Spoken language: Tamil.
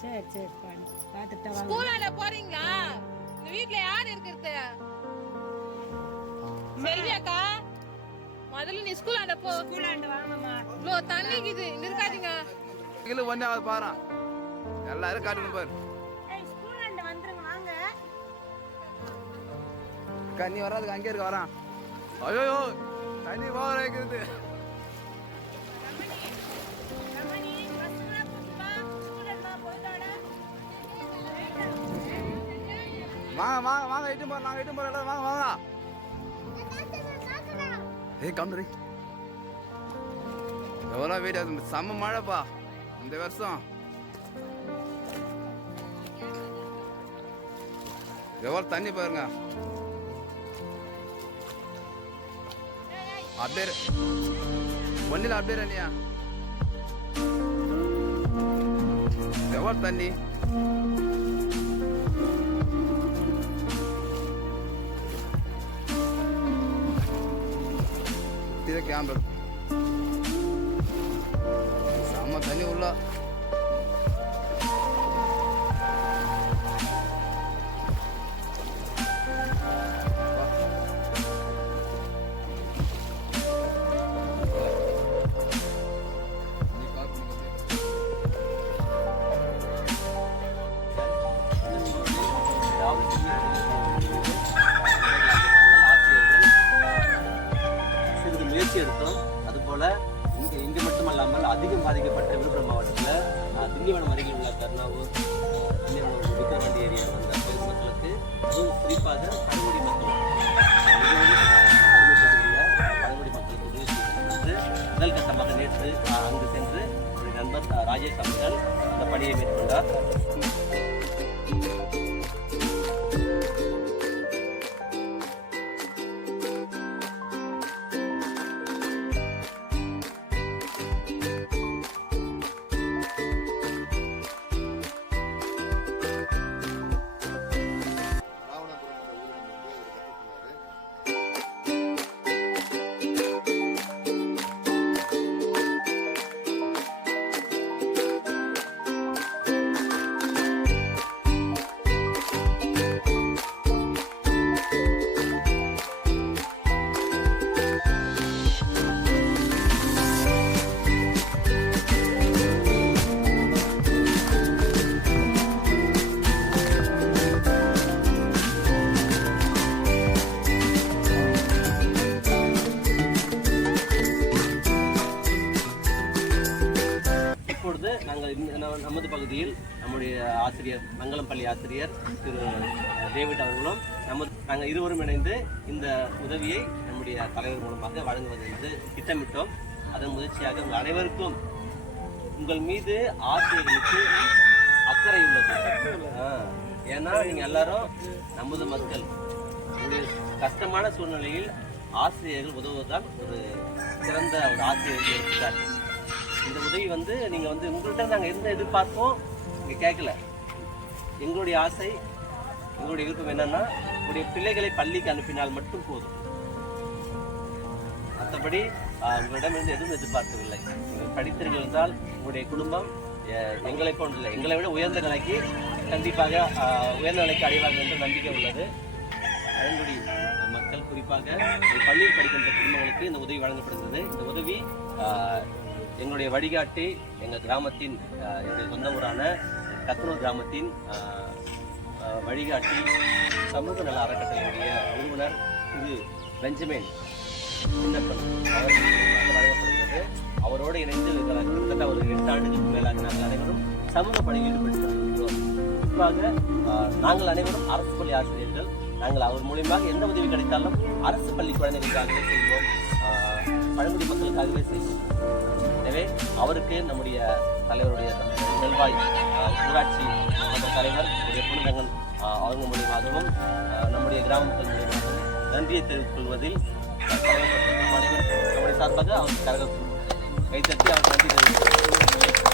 சரி சரி பார்த்துட்டா வாங்க. ஸ்கூலாண்ட போறீங்களா? இந்த வீட்ல யார் இருக்கிறது? செல்வியாக்கா முதல்ல நீ ஸ்கூலாண்ட போ. ஸ்கூலாண்ட வாங்கம்மா. இவ்வளோ தண்ணிக்குது இங்க இருக்காதீங்க. இல்ல ஒண்ணே பாரு எல்லாரும் காட்டுங்க பாரு. ஸ்கூலாண்ட வந்துருங்க வாங்க. நீ வராதுக்கு அங்கே இருக்க வரான். ஐயோ தண்ணி ஓவர் ஆயிக்குது. வாங்க வாங்க வாங்க இட்டு போறோம் நாங்க இட்டு போறோம் எல்லாரும் வாங்க வாங்க. ஏய் கம்முறி. எவ்வளோ வீடு செம்ம மழைப்பா இந்த வருஷம். எவ்வளோ தண்ணி பாருங்க. அப்படியே ஒன்னில அப்படியே இல்லையா எவ்வளோ தண்ணி. இதை கேம்பர் செம்ம தண்ணி உள்ள. சிறிது முயற்சி எடுத்தோம். அதுபோல இங்கு மட்டுமல்லாமல் அதிகம் பாதிக்கப்பட்ட விழுப்புரம் மாவட்டத்தில் திண்டிவனம் அருகில் உள்ள கர்ணாவூர், திண்டிவனம் விக்கிரவாண்டி ஏரியா வந்த பொதுமக்களுக்கு அதுவும் குறிப்பாக பழங்குடி மக்கள் பழங்குடி மக்களுக்கு உதவி செய்வது என்று முதல் கட்டமாக நேற்று அங்கு சென்று என்னுடைய நண்பர் ராஜேஷ் அவர்கள் அந்த பணியை மேற்கொண்டார். இப்பொழுது நாங்கள் நமது பகுதியில் நம்முடைய ஆசிரியர் மங்களம் பள்ளி ஆசிரியர் திரு டேவிட் அவர்களும் நாங்கள் இருவரும் இணைந்து இந்த உதவியை நம்முடைய தலைவர் மூலமாக வழங்குவது என்று திட்டமிட்டோம். அதன் முயற்சியாக உங்கள் அனைவருக்கும் உங்கள் மீது ஆசிரியர்களுக்கு அக்கறை உள்ளது. ஏன்னா நீங்கள் எல்லாரும் நமது மக்கள். ஒரு கஷ்டமான சூழ்நிலையில் ஆசிரியர்கள் உதவுவதால் ஒரு சிறந்த ஒரு ஆசிரியர்கள் இருக்கிறார்கள். இந்த உதவி நீங்கள் உங்கள்கிட்ட நாங்கள் எந்த எதிர்பார்ப்போம் இங்கே கேட்கல. எங்களுடைய ஆசை, எங்களுடைய விருப்பம் என்னன்னா உங்களுடைய பிள்ளைகளை பள்ளிக்கு அனுப்பினால் மட்டும் போதும். மற்றபடி உங்களிடமிருந்து எதுவும் எதிர்பார்க்கவில்லை. நீங்கள் படித்தீர்கள் என்றால் உங்களுடைய குடும்பம் எங்களை போன்றில்லை, எங்களை விட உயர்ந்த நிலைக்கு கண்டிப்பாக உயர்ந்த நிலைக்கு அடைவார்கள் என்று நம்பிக்கை உள்ளது. பழங்குடி மக்கள் குறிப்பாக பள்ளியில் படிக்கின்ற குடும்பங்களுக்கு இந்த உதவி வழங்கப்படுகிறது. இந்த உதவி எங்களுடைய வழிகாட்டி எங்கள் கிராமத்தின் என்னுடைய சொந்த ஊரான கத்தனூர் கிராமத்தின் வழிகாட்டி சமூக நல அறக்கட்டளையுடைய நிறுவனர் திரு பெஞ்சமின் சின்னப்பன் அவர்களுக்கு வழங்கப்படுகிறது. அவரோடு இணைந்து கிட்டத்தட்ட ஒரு 8 ஆண்டுகளுக்கு மேலாக நாங்கள் அனைவரும் சமூக பணியில் ஈடுபட்டு வருகிறோம். குறிப்பாக நாங்கள் அனைவரும் அரசு பள்ளி ஆசிரியர்கள். நாங்கள் அவர் மூலியமாக எந்த உதவி கிடைத்தாலும் அரசு பள்ளி குழந்தைகளுக்காகவே செய்வோம், பழங்குடி மக்களுக்காகவே செய்வோம். எனவே அவருக்கு நம்முடைய தலைவருடைய நெல்வாய் ஊராட்சி மன்ற தலைவர் புனிதங்கன் அவங்க மூலியமாகவும் நம்முடைய கிராம மக்கள் மூலியமாகவும் நன்றியை தெரிவித்துக் கொள்வதில் அனைவரும் நம்முடைய சார்பாக அவருக்கு கரகம் கைத்தட்டி அவருக்கு நன்றி தெரிவித்துக்